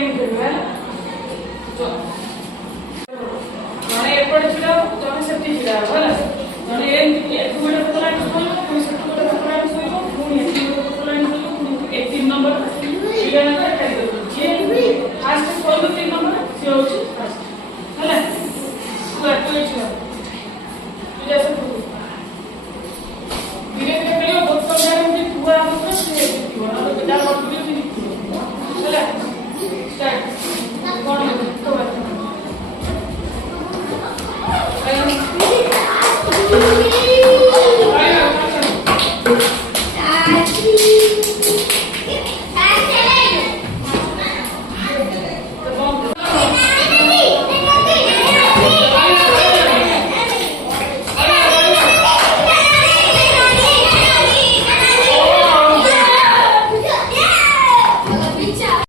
କେମିତି କରିବା ହେଲା ଜଣେ ଏପଟେ ଛିଡ଼ା ଜଣେ ସେଠି ଛିଡ଼ା ହବ ହେଲା ଜଣେ ଏମିତି ଏଠୁ ଗୋଟେ ପତଳା ଆଣି ଶୋଇବ ପୁଣି ସେଠୁ ଗୋଟେ ପତଳା ଆଣି ଶୋଇବ ପୁଣି ଏଠି ଗୋଟେ ପତଳା ଆଣି ଶୋଇବ ପୁଣି 3 ନମ୍ବର 2 ଜଣ ଏକାଠି